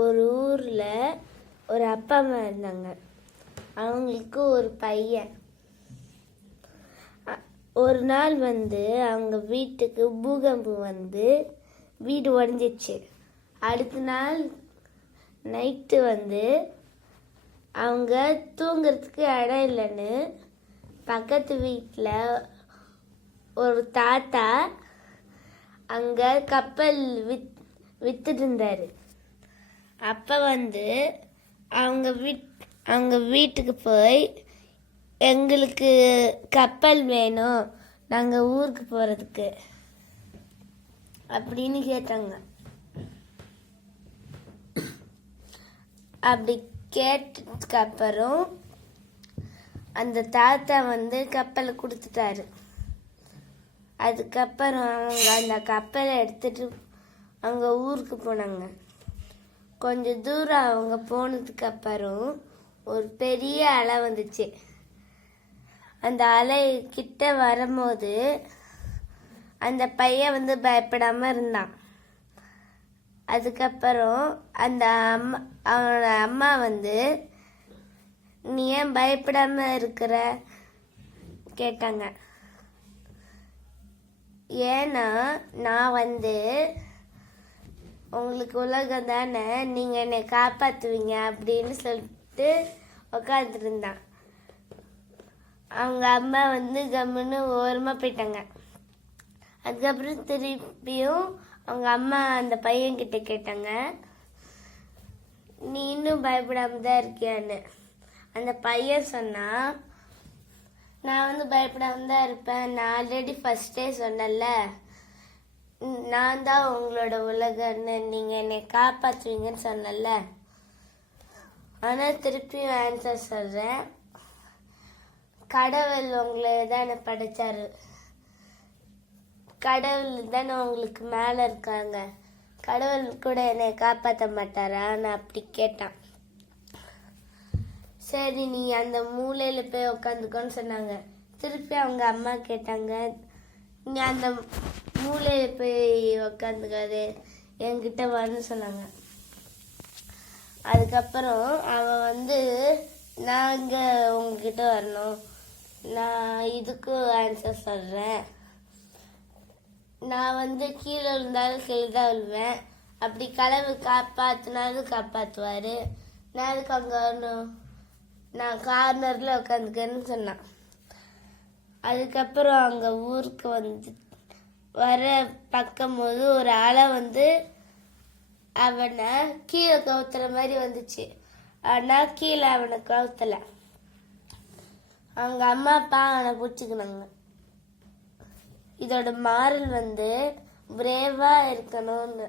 ஒரு ஊரில் ஒரு அப்பா அம்மா இருந்தாங்க. அவங்களுக்கு ஒரு பையன். ஒரு நாள் அவங்க வீட்டுக்கு பூகம்பம் வீடு உடஞ்சிச்சு. அடுத்த நாள் நைட்டு அவங்க தூங்குறதுக்கு இடம் இல்லைன்னு பக்கத்து வீட்டில் ஒரு தாத்தா அங்கே கப்பல் வித்துட்டு இருந்தாரு. அப்போ அவங்க வீட்டுக்கு போய், எங்களுக்கு கப்பல் வேணும், நாங்கள் ஊருக்கு போகிறதுக்கு அப்படின்னு கேட்டாங்க. அப்படி கேட்டதுக்கு அப்புறம் அந்த தாத்தா கப்பலை கொடுத்துட்டாரு. அதுக்கப்புறம் அவங்க அந்த கப்பலை எடுத்துட்டு அவங்க ஊருக்கு போனாங்க. கொஞ்சம் தூரம் அவங்க போனதுக்கு அப்புறம் ஒரு பெரிய அலை வந்துச்சு. அந்த அலை கிட்ட வரும்போது அந்த பையன் பயப்படாம இருந்தான். அதுக்கப்புறம் அவனோட அம்மா நீ ஏன் பயப்படாம இருக்கிற கேட்டாங்க. ஏன்னா நான் உங்களுக்கு உலகம் தானே, நீங்க என்னை காப்பாத்துவீங்க அப்படின்னு சொல்லிட்டு உட்காந்துருந்தான். அவங்க அம்மா கம்முன்னு ஓரமா போயிட்டாங்க. அதுக்கப்புறம் திருப்பியும் அவங்க அம்மா அந்த பையன்கிட்ட கேட்டாங்க, நீ இன்னும் பயப்படாம தான் இருக்கியான்னு. அந்த பையன் சொன்னா, நான் பயப்படாம தான் இருப்பேன், நான் ஆல்ரெடி ஃபர்ஸ்டே சொன்னல, நான் தான் உங்களோட உலகன்னு, நீங்க என்னை காப்பாற்றுவீங்கன்னு சொன்னல. ஆனா திருப்பியும் ஆன்சர் சொல்றேன், கடவுள் உங்களை தானே படைச்சாரு, கடவுள் தானே உங்களுக்கு மேல இருக்காங்க, கடவுள் கூட என்னை காப்பாற்ற மாட்டாரா? நான் அப்படி கேட்டான். சரி, நீ அந்த மூலையில போய் உட்காந்துக்கோன்னு சொன்னாங்க. திருப்பி அவங்க அம்மா கேட்டாங்க, நீ அந்த மூலையில போய் உட்காந்துக்காது, என்கிட்ட வான்னு சொன்னாங்க. அதுக்கப்புறம் அவன் நாங்க உங்ககிட்ட வரணும், நான் இதுக்கும் ஆன்சர் சொல்றேன், நான் கீழே விழுந்தாலும் கீழே தான் விழுவேன், அப்படி கடவுள் காப்பாத்தினாலும் காப்பாத்துவாரு, நான் அதுக்கு அங்க வரணும், நான் கார்னர்ல உட்காந்துக்கன்னு சொன்னான். அதுக்கப்புறம் அங்க ஊருக்கு வர பக்கம் போது ஒரு அலை அவனை கீழே கவுத்துற மாதிரி வந்துச்சு. ஆனா கீழே அவனை கவுத்தல. அவங்க அம்மா அப்பா அவனை பிடிச்சிக்கினாங்க. இதோட மாரல் பிரேவா இருக்கணும்னு.